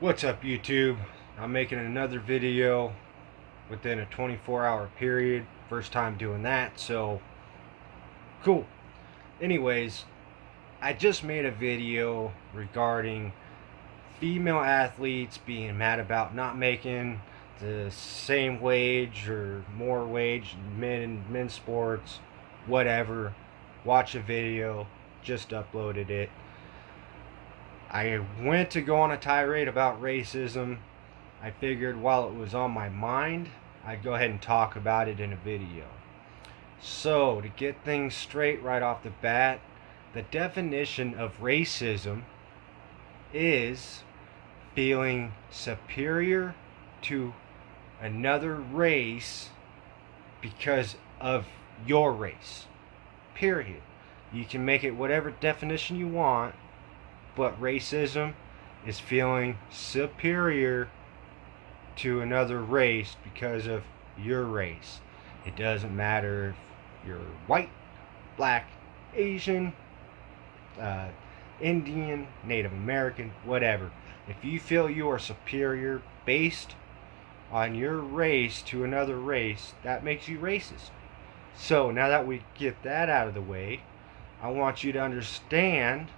What's up, YouTube? I'm making another video within a 24-hour period. First time doing that, so cool. Anyways, I just made a video regarding female athletes being mad about not making the same wage or more wage in men's sports, whatever. Watch a video, just uploaded it. I went to go on a tirade about racism. I figured while it was on my mind, I'd go ahead and talk about it in a video. So, to get things straight right off the bat, the definition of racism is feeling superior to another race because of your race. Period. You can make it whatever definition you want, but racism is feeling superior to another race because of your race. It doesn't matter if you're white, black, Asian, uh, Indian, Native American, whatever. If you feel you are superior based on your race to another race, that makes you racist. So now that we get that out of the way, I want you to understand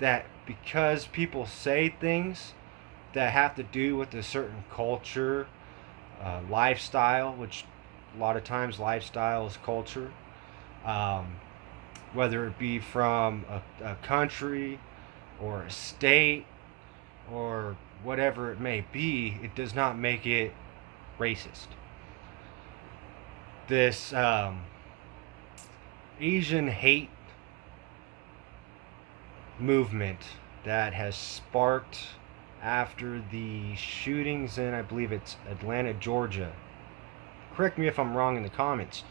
that because people say things that have to do with a certain culture, lifestyle, which a lot of times lifestyle is culture, um, whether it be from a country or a state or whatever it may be, it does not make it racist. This Asian hate movement that has sparked after the shootings in, I believe it's Atlanta, Georgia. Correct me if I'm wrong in the comments.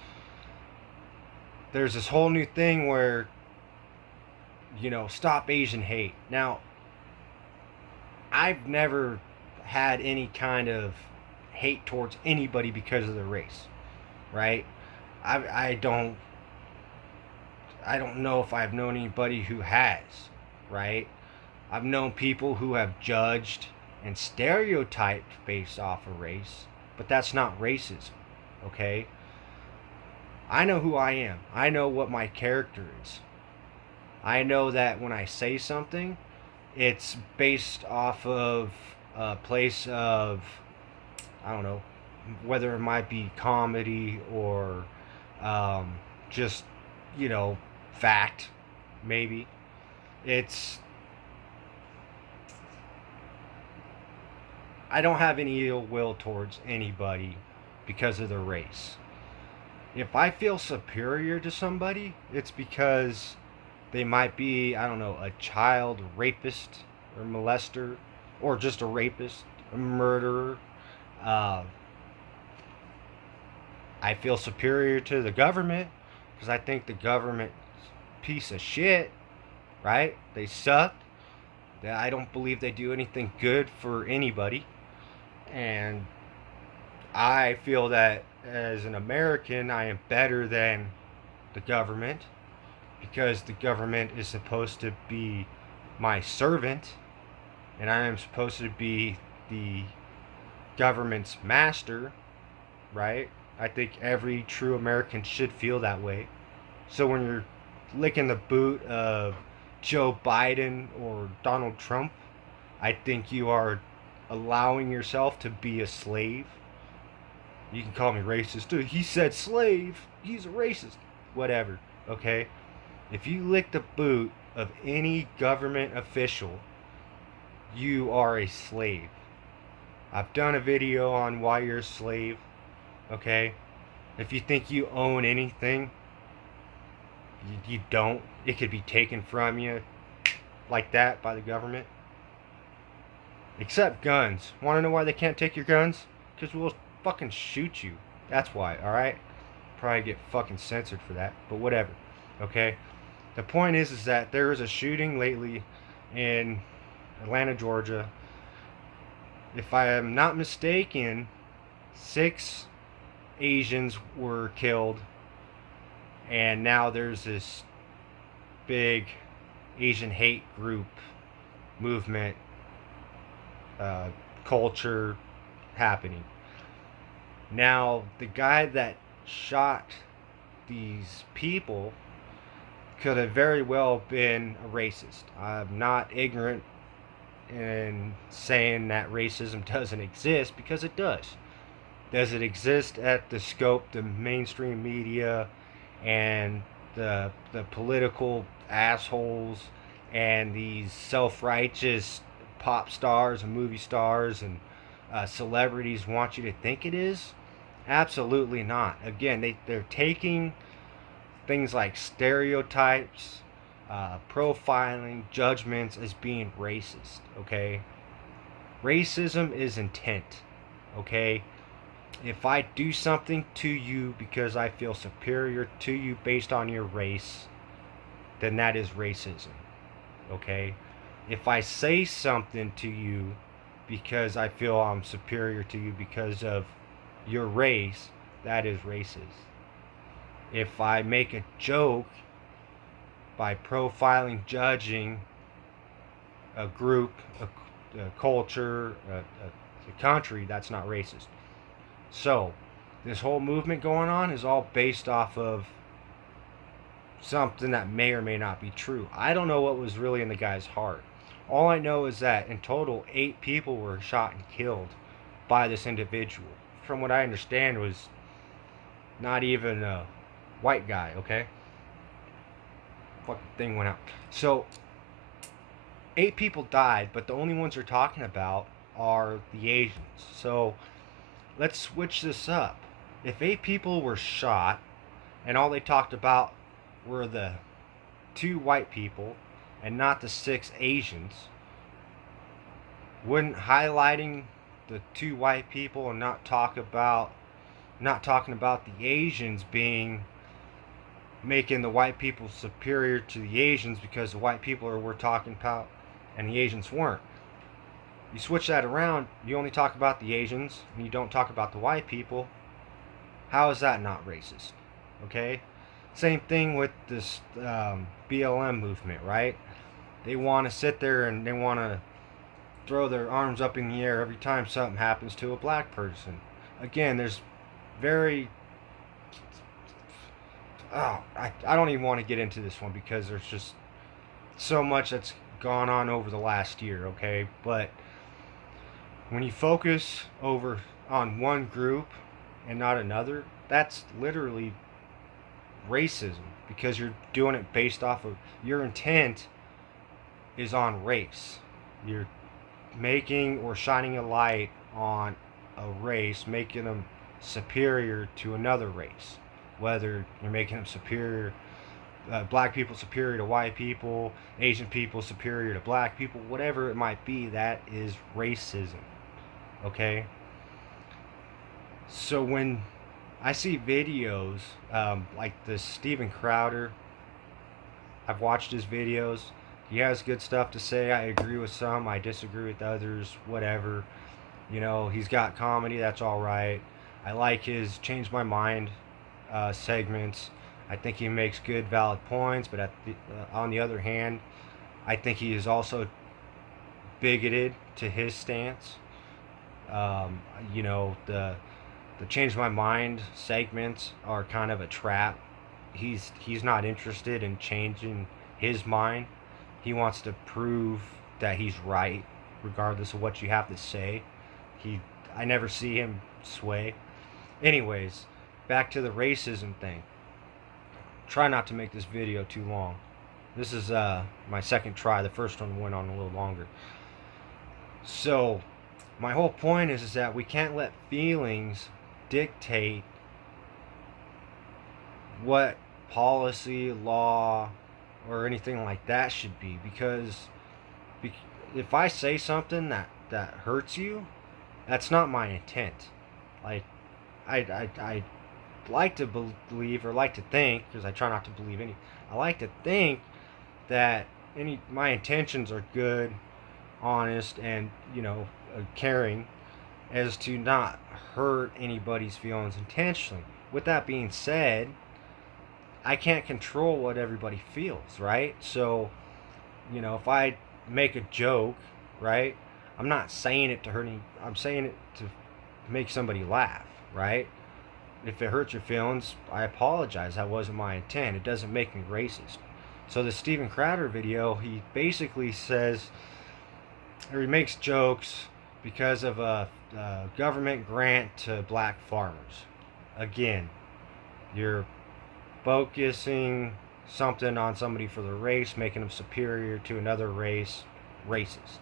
There's this whole new thing where, stop Asian hate. Now, I've never had any kind of hate towards anybody because of their race, right? I don't know if I've known anybody who has, right? I've known people who have judged and stereotyped based off of race, but that's not racism, okay? I know who I am. I know what my character is. I know that when I say something, it's based off of a place of, I don't know, whether it might be comedy or um, just, you know, fact, maybe. It's I don't have any ill will towards anybody because of their race. If I feel superior to somebody, it's because they might be, I don't know, a child rapist or molester, or just a rapist, a murderer. Uh, I feel superior to the government because I think the government's piece of shit, right? They suck. I don't believe they do anything good for anybody. And I feel that as an American, I am better than the government because the government is supposed to be my servant and I am supposed to be the government's master, right? I think every true American should feel that way. So when you're licking the boot of Joe Biden or Donald Trump, I think you are allowing yourself to be a slave. You can call me racist. Dude, he said slave. He's a racist. Whatever, okay? If you lick the boot of any government official, you are a slave. I've done a video on why you're a slave, okay? If you think you own anything, you don't. It could be taken from you like that by the government. Except guns. Want to know why they can't take your guns? Because we'll fucking shoot you. That's why, alright? Probably get fucking censored for that, but whatever. Okay? The point is that there was a shooting lately in Atlanta, Georgia. If I am not mistaken, 6 Asians were killed, and now there's this big Asian hate group movement uh, culture happening. Now, the guy that shot these people could have very well been a racist. I'm not ignorant in saying that racism doesn't exist, because it does. Does it exist at the scope the mainstream media and the political assholes and these self-righteous pop stars and movie stars and celebrities want you to think it is? Absolutely not. Again, they're taking things like stereotypes, profiling, judgments as being racist, okay? Racism is intent, okay? If I do something to you because I feel superior to you based on your race, then that is racism, okay? If I say something to you because I feel I'm superior to you because of your race, that is racist. If I make a joke by profiling, judging a group, a culture, a country, that's not racist. So, this whole movement going on is all based off of something that may or may not be true. I don't know what was really in the guy's heart. All I know is that in total, 8 people were shot and killed by this individual. From what I understand, was not even a white guy, okay? Fucking thing went out. So, 8 people died, but the only ones they're talking about are the Asians. So, let's switch this up. If 8 people were shot and all they talked about were the 2 white people and not the 6 Asians, wouldn't highlighting the 2 white people and not talking about the Asians being making the white people superior to the Asians because the white people were talking about and the Asians weren't? You switch that around, you only talk about the Asians and you don't talk about the white people. How is that not racist? Okay? Same thing with this BLM movement, right? They want to sit there and they want to throw their arms up in the air every time something happens to a black person. Again, there's very... I don't even want to get into this one because there's just so much that's gone on over the last year, okay? But when you focus over on one group and not another, that's literally racism, because you're doing it based off of your intent is on race. You're making or shining a light on a race, making them superior to another race. Whether you're making them superior, black people superior to white people, Asian people superior to black people, whatever it might be, that is racism. Okay? So when I see videos like this Steven Crowder, I've watched his videos. He has good stuff to say. I agree with some, I disagree with others, whatever. You know, he's got comedy, that's alright. I like his Change My Mind segments. I think he makes good, valid points, but on the other hand, I think he is also bigoted to his stance. You know, the Change My Mind segments are kind of a trap. He's not interested in changing his mind. He wants to prove that he's right, regardless of what you have to say. I never see him sway. Anyways, back to the racism thing. Try not to make this video too long. This is my second try. The first one went on a little longer. So, my whole point is that we can't let feelings dictate what policy, law, or anything like that should be. Because if I say something that hurts you, that's not my intent. Like, I like to believe, or like to think, because I try not to believe any, I like to think that my intentions are good, honest, and, you know, caring, as to not hurt anybody's feelings intentionally. With that being said, I can't control what everybody feels, right? So, you know, if I make a joke, right, I'm not saying it to hurt any. I'm saying it to make somebody laugh, right? If it hurts your feelings, I apologize. That wasn't my intent. It doesn't make me racist. So the Steven Crowder video, he basically says, or he makes jokes because of a government grant to black farmers. Again, you're focusing something on somebody for their race, making them superior to another race, racist.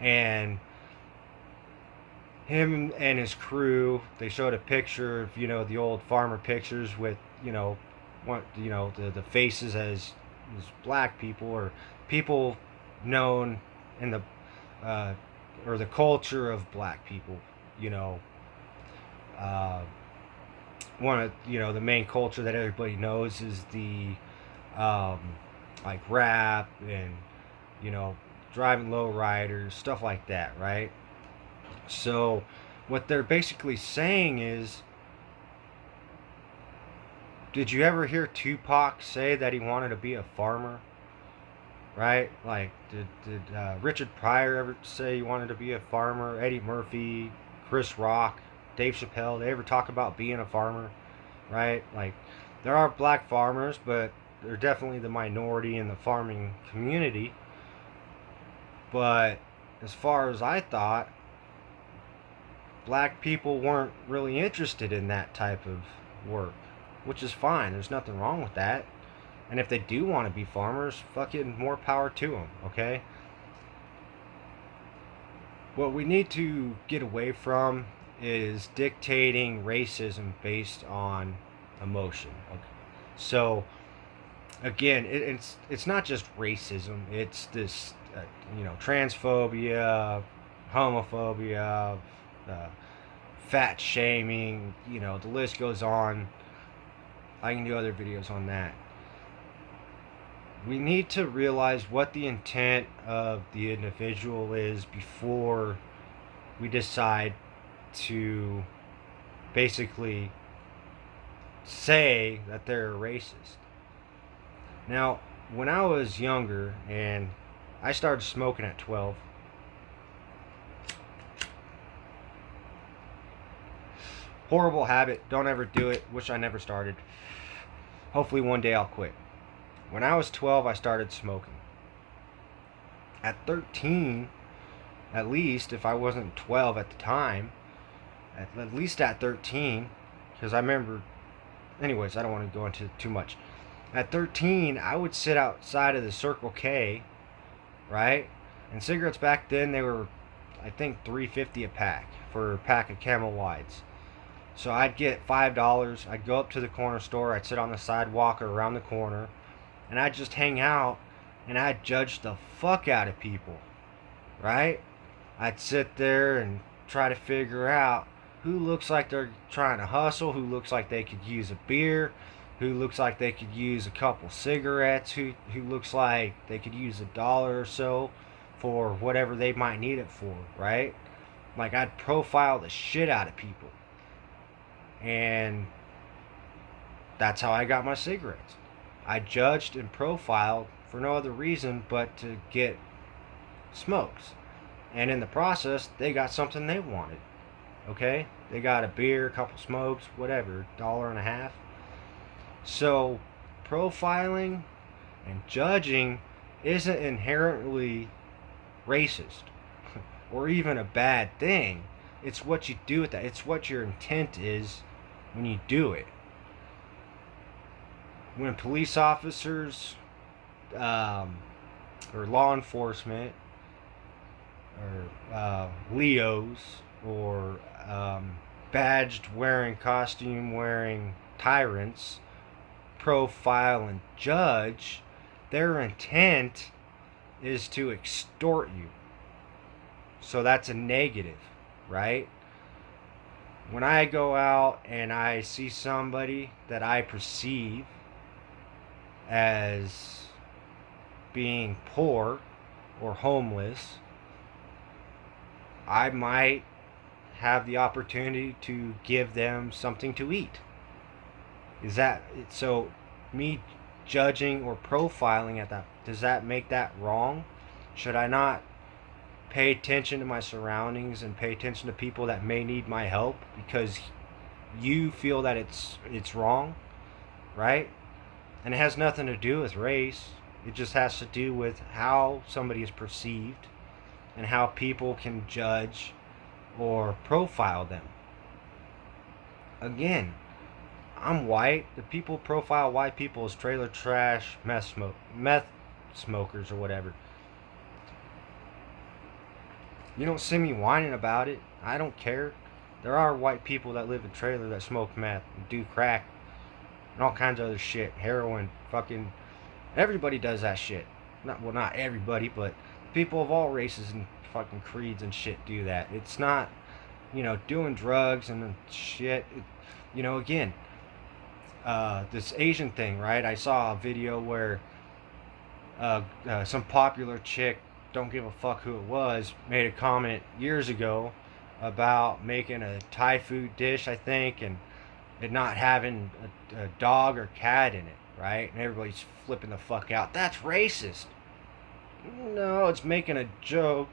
And him and his crew, they showed a picture of, the old farmer pictures with, the faces as black people or people known in the or the culture of black people, you know. Uh, One of the main culture that everybody knows is the um, like rap and driving low riders, stuff like that, right? So what they're basically saying is, did you ever hear Tupac say that he wanted to be a farmer? Right? Like, did Richard Pryor ever say he wanted to be a farmer? Eddie Murphy, Chris Rock, Dave Chappelle, they ever talk about being a farmer? Right? Like, there are black farmers, but they're definitely the minority in the farming community. But as far as I thought, black people weren't really interested in that type of work, which is fine. There's nothing wrong with that. And if they do want to be farmers, fucking more power to them, okay? What we need to get away from is dictating racism based on emotion. Okay? So, again, it's not just racism. It's this, transphobia, homophobia, uh, fat shaming. The list goes on. I can do other videos on that. We need to realize what the intent of the individual is before we decide to basically say that they're a racist. Now, when I was younger and I started smoking at 12, horrible habit, don't ever do it, wish I never started. Hopefully one day I'll quit. When I was 12, I started smoking. At 13, at least, if I wasn't 12 at the time, at least at 13, because I remember, anyways, I don't want to go into too much. At 13, I would sit outside of the Circle K, right? And cigarettes back then, they were, I think, $3.50 a pack for a pack of Camel Wides. So I'd get $5. I'd go up to the corner store. I'd sit on the sidewalk or around the corner, and I'd just hang out, and I'd judge the fuck out of people, right? I'd sit there and try to figure out who looks like they're trying to hustle, who looks like they could use a beer, who looks like they could use a couple cigarettes, who looks like they could use $1 or so for whatever they might need it for, right? Like, I'd profile the shit out of people. And that's how I got my cigarettes. I judged and profiled for no other reason but to get smokes. And in the process, they got something they wanted. Okay? They got a beer, a couple smokes, whatever, $1.50. So, profiling and judging isn't inherently racist or even a bad thing. It's what you do with that. It's what your intent is when you do it. When police officers or law enforcement or Leos or badged wearing, costume wearing tyrants profile and judge, their intent is to extort you. So that's a negative, right? When I go out and I see somebody that I perceive as being poor or homeless, I might have the opportunity to give them something to eat. Is that so? Me judging or profiling at that, does that make that wrong? Should I not pay attention to my surroundings and pay attention to people that may need my help because you feel that it's wrong, right? And it has nothing to do with race. It just has to do with how somebody is perceived and how people can judge or profile them. Again, I'm white. The people profile white people as trailer trash, meth smokers or whatever. You don't see me whining about it. I don't care. There are white people that live in trailer that smoke meth and do crack and all kinds of other shit. Heroin, fucking everybody does that shit. Not everybody, but people of all races and fucking creeds and shit do that. It's not, doing drugs and shit. Again, this Asian thing, right? I saw a video where some popular chick, don't give a fuck who it was, made a comment years ago about making a Thai food dish, I think, and it not having a dog or cat in it, right? And everybody's flipping the fuck out. That's racist. No, it's making a joke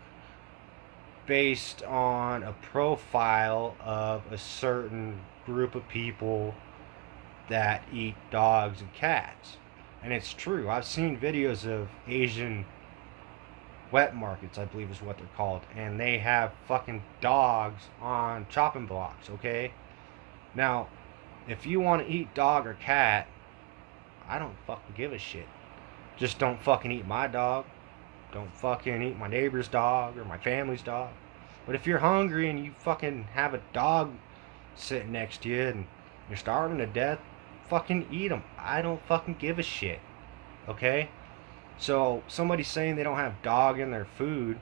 based on a profile of a certain group of people that eat dogs and cats. And it's true. I've seen videos of Asian wet markets, I believe is what they're called, and they have fucking dogs on chopping blocks, okay? Now, if you want to eat dog or cat, I don't fucking give a shit. Just don't fucking eat my dog. Don't fucking eat my neighbor's dog or my family's dog. But if you're hungry and you fucking have a dog sitting next to you and you're starving to death, fucking eat them. I don't fucking give a shit. Okay? So somebody saying they don't have dog in their food,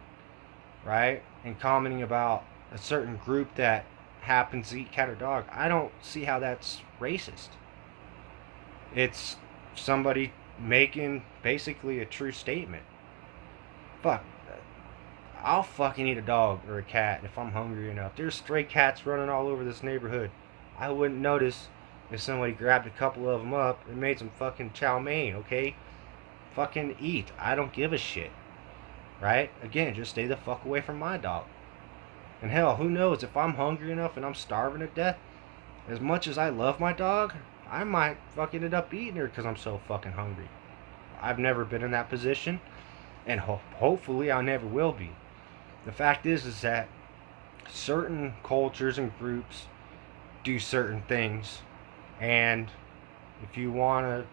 right? And commenting about a certain group that happens to eat cat or dog, I don't see how that's racist. It's somebody making basically a true statement. Fuck. I'll fucking eat a dog or a cat if I'm hungry enough. There's stray cats running all over this neighborhood. I wouldn't notice if somebody grabbed a couple of them up and made some fucking chow mein, okay? Fucking eat. I don't give a shit. Right? Again, just stay the fuck away from my dog. And hell, who knows, if I'm hungry enough and I'm starving to death, as much as I love my dog, I might fucking end up eating her because I'm so fucking hungry. I've never been in that position, and hopefully I never will be. The fact is that certain cultures and groups do certain things, and if you want to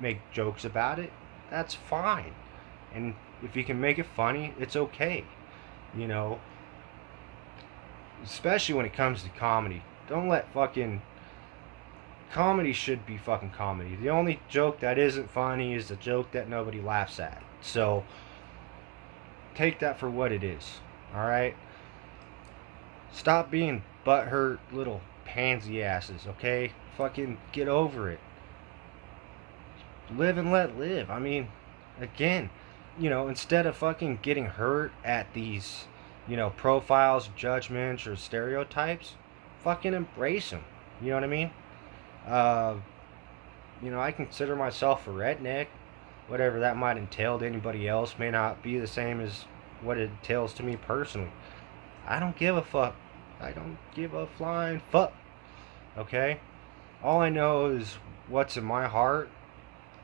make jokes about it, that's fine. And if you can make it funny, it's okay. Especially when it comes to comedy. Don't let fucking... Comedy should be fucking comedy. The only joke that isn't funny is the joke that nobody laughs at. So, take that for what it is. Alright? Stop being butthurt little pansy asses, okay? Fucking get over it. Live and let live. I mean, again, instead of fucking getting hurt at these, profiles, judgments, or stereotypes, fucking embrace them. You know what I mean? I consider myself a redneck. Whatever that might entail to anybody else may not be the same as what it entails to me personally. I don't give a fuck. I don't give a flying fuck. Okay? All I know is what's in my heart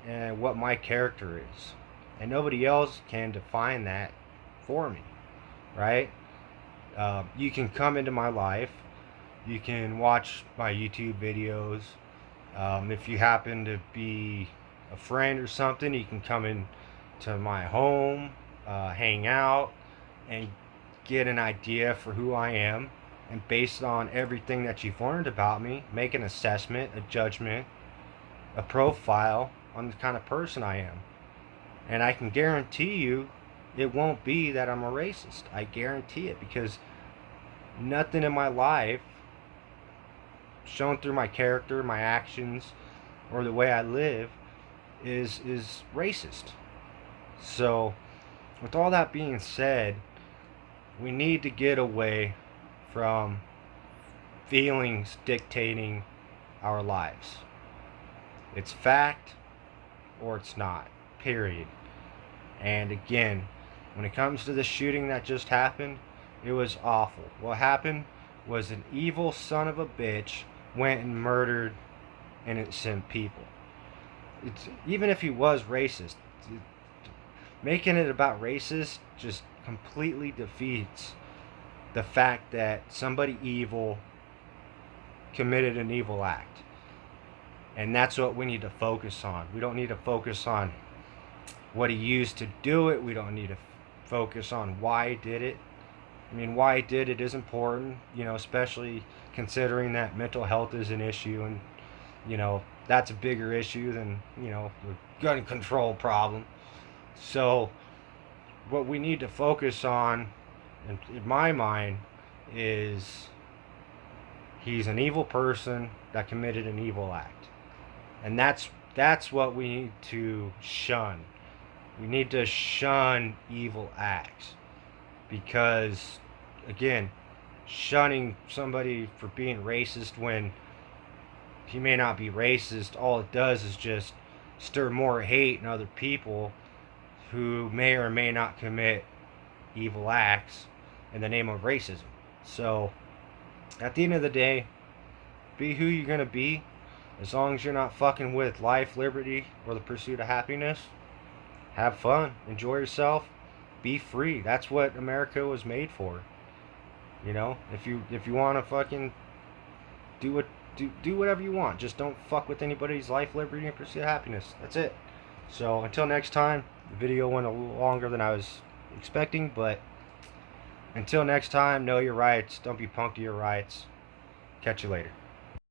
and what my character is. And nobody else can define that for me. Right? You can come into my life. You can watch my YouTube videos. If you happen to be a friend or something, you can come in to my home, hang out, and get an idea for who I am. And based on everything that you've learned about me, make an assessment, a judgment, a profile on the kind of person I am. And I can guarantee you it won't be that I'm a racist. I guarantee it, because nothing in my life, shown through my character, my actions, or the way I live, is racist. So, with all that being said, we need to get away from feelings dictating our lives. It's fact or it's not. Period. And again, When it comes to the shooting that just happened, it was awful. What happened was an evil son of a bitch went and murdered innocent people. It's, even if he was racist, making it about racist just completely defeats the fact that somebody evil committed an evil act. And that's what we need to focus on. We don't need to focus on what he used to do it. We don't need to focus on why he did it. I mean, why he did it is important, especially considering that mental health is an issue, and, that's a bigger issue than, the gun control problem. So, what we need to focus on, in my mind, is he's an evil person that committed an evil act. And that's what we need to shun. We need to shun evil acts. Because, again, shunning somebody for being racist when he may not be racist, all it does is just stir more hate in other people who may or may not commit evil acts in the name of racism. So, at the end of the day, be who you're going to be. As long as you're not fucking with life, liberty, or the pursuit of happiness, have fun, enjoy yourself, be free. That's what America was made for. If you want to fucking do whatever you want, just don't fuck with anybody's life, liberty, and pursuit of happiness. That's it. So until next time, the video went a little longer than I was expecting, but until next time, know your rights. Don't be punk to your rights. Catch you later.